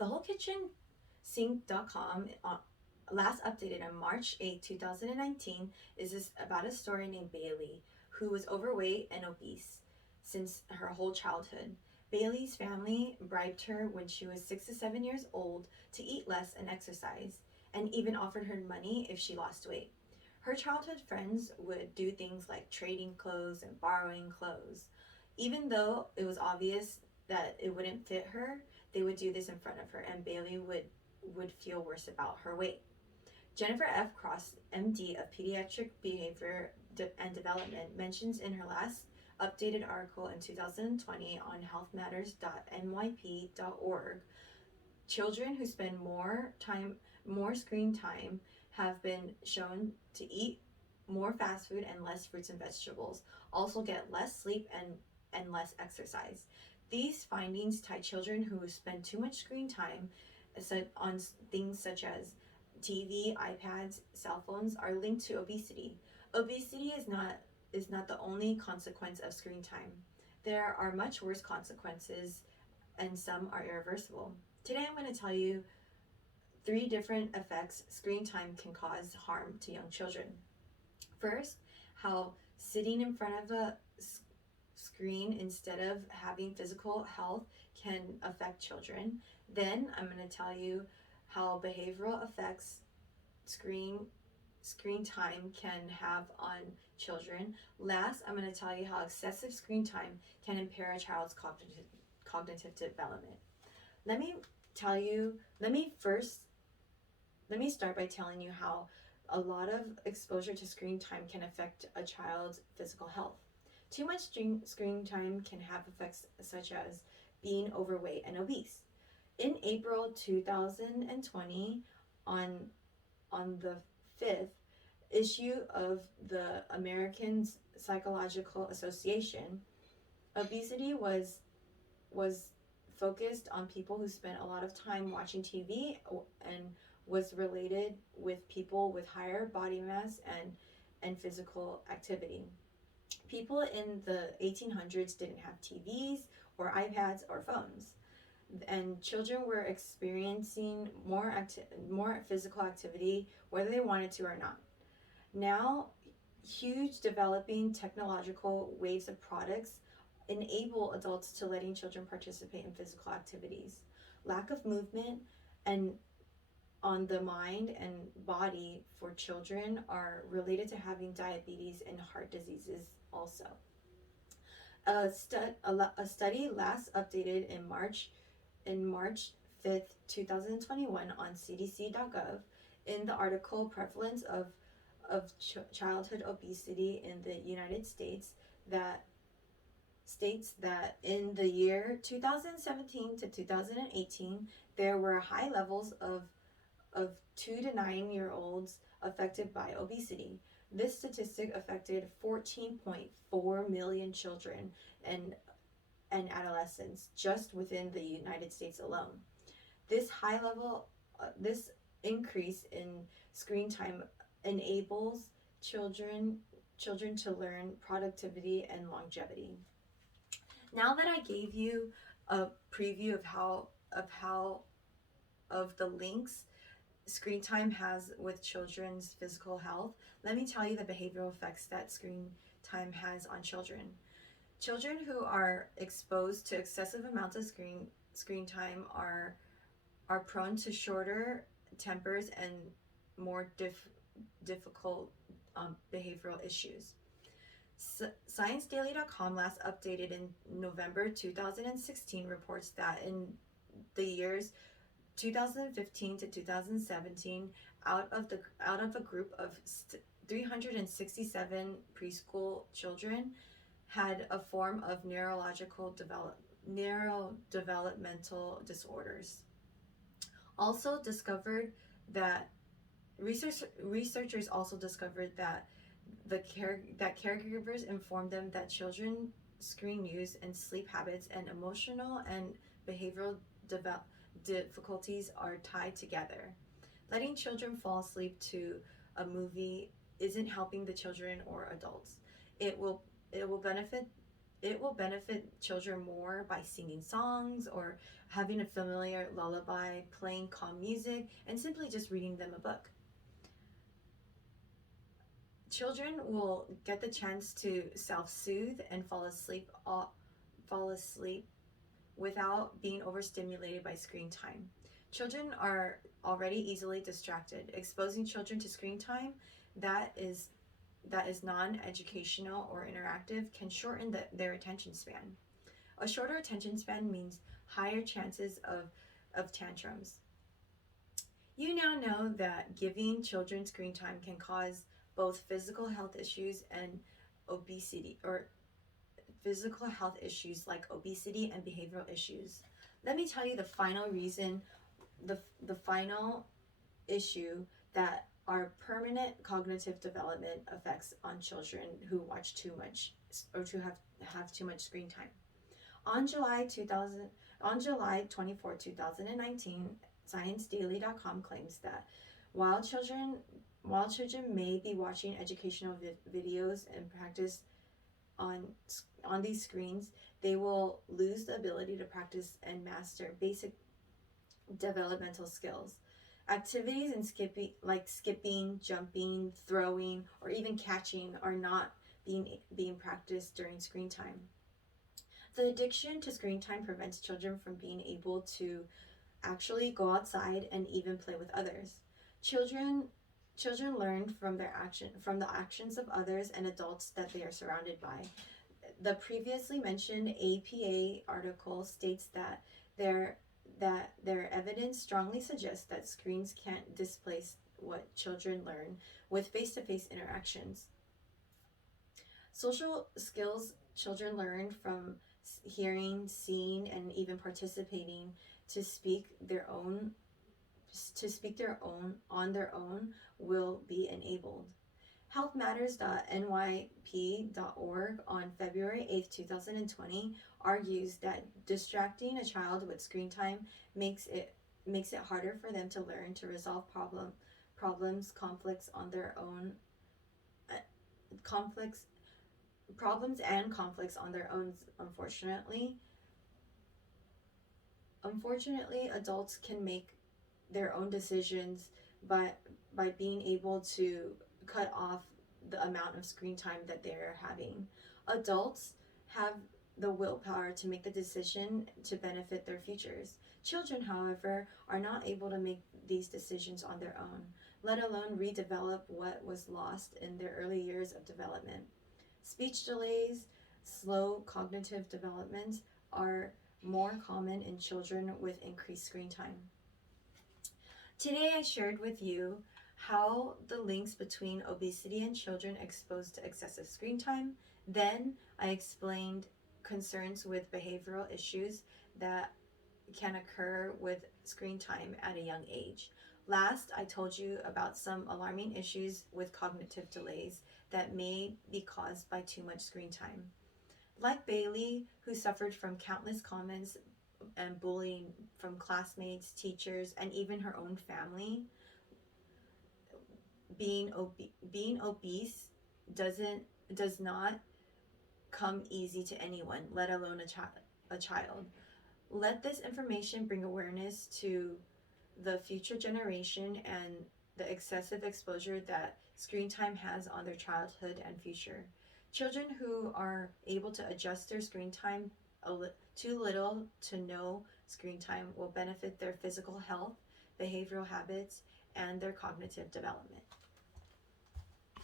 TheWholeKitchenSink.com last updated on March 8, 2019, is this about a story named Bailey, who was overweight and obese since her whole childhood. Bailey's family bribed her when she was 6 to 7 years old to eat less and exercise, and even offered her money if she lost weight. Her childhood friends would do things like trading clothes and borrowing clothes. Even though it was obvious that it wouldn't fit her, they would do this in front of her, and Bailey would feel worse about her weight. Jennifer F. Cross, MD of Pediatric Behavior and Development, mentions in her last updated article in 2020 on healthmatters.nyp.org, children who spend more screen time have been shown to eat more fast food and less fruits and vegetables, also get less sleep and less exercise. These findings tie children who spend too much screen time on things such as TV, iPads, cell phones are linked to obesity. Obesity is not the only consequence of screen time. There are much worse consequences, and some are irreversible. Today I'm going to tell you 3 different effects screen time can cause harm to young children. First, how sitting in front of a screen instead of having physical health can affect children. Then I'm going to tell you how behavioral effects screen screen time can have on children. Last, I'm going to tell you how excessive screen time can impair a child's cognitive development. Let me tell you, let me start by telling you how a lot of exposure to screen time can affect a child's physical health. Too much screen time can have effects such as being overweight and obese. In April 2020, on the 5th issue of the American Psychological Association, obesity was focused on people who spent a lot of time watching TV and was related with people with higher body mass and physical activity. People in the 1800s didn't have TVs or iPads or phones, and children were experiencing more physical activity whether they wanted to or not. Now, huge developing technological waves of products enable adults to letting children participate in physical activities. Lack of movement and on the mind and body for children are related to having diabetes and heart diseases also. A study last updated in March 5th, 2021 on cdc.gov, in the article Prevalence of Childhood Obesity in the United States, that states that in the year 2017 to 2018, there were high levels of 2 to 9 year olds affected by obesity. This statistic affected 14.4 million children and adolescents just within the United States alone. This increase in screen time enables children to learn productivity and longevity. Now that I gave you a preview of the links screen time has with children's physical health, let me tell you the behavioral effects that screen time has on children. Children who are exposed to excessive amounts of screen time are prone to shorter tempers and more difficult behavioral issues. ScienceDaily.com last updated in November 2016 reports that in the years 2015 to 2017, out of a group of 367 preschool children had a form of neurodevelopmental disorders. Also discovered that researchers also discovered that caregivers informed them that children screen use and sleep habits and emotional and behavioral difficulties are tied together. Letting children fall asleep to a movie isn't helping the children or adults. It will benefit it will benefit children more by singing songs or having a familiar lullaby, playing calm music, and simply just reading them a book. Children will get the chance to self-soothe and fall asleep without being overstimulated by screen time. Children are already easily distracted. Exposing children to screen time that is non-educational or interactive can shorten their attention span. A shorter attention span means higher chances of tantrums. You now know that giving children screen time can cause both physical health issues and obesity, or physical health issues like obesity and behavioral issues. Let me tell you the final reason, the final issue that our permanent cognitive development effects on children who watch too much or to have too much screen time. On July 24, 2019, ScienceDaily.com claims that while children may be watching educational videos and practice on these screens, they will lose the ability to practice and master basic developmental skills. Activities and skipping, jumping, throwing, or even catching are not being practiced during screen time. The addiction to screen time prevents children from being able to actually go outside and even play with others. Children learn from the actions of others and adults that they are surrounded by. The previously mentioned APA article states that their evidence strongly suggests that screens can't displace what children learn with face-to-face interactions. Social skills children learn from hearing, seeing, and even participating to speak on their own will be enabled. Healthmatters.nyp.org on February 8, 2020 argues that distracting a child with screen time makes it harder for them to learn to resolve problems and conflicts on their own. Unfortunately, adults can make their own decisions by being able to cut off the amount of screen time that they're having. Adults have the willpower to make the decision to benefit their futures. Children, however, are not able to make these decisions on their own, let alone redevelop what was lost in their early years of development. Speech delays, slow cognitive development are more common in children with increased screen time. Today I shared with you how the links between obesity and children exposed to excessive screen time. Then I explained concerns with behavioral issues that can occur with screen time at a young age. Last, I told you about some alarming issues with cognitive delays that may be caused by too much screen time. Like Bailey, who suffered from countless comments and bullying from classmates, teachers, and even her own family, being obese does not come easy to anyone, let alone a child. Let this information bring awareness to the future generation and the excessive exposure that screen time has on their childhood and future. Children who are able to adjust their screen time too little to no screen time will benefit their physical health, behavioral habits, and their cognitive development.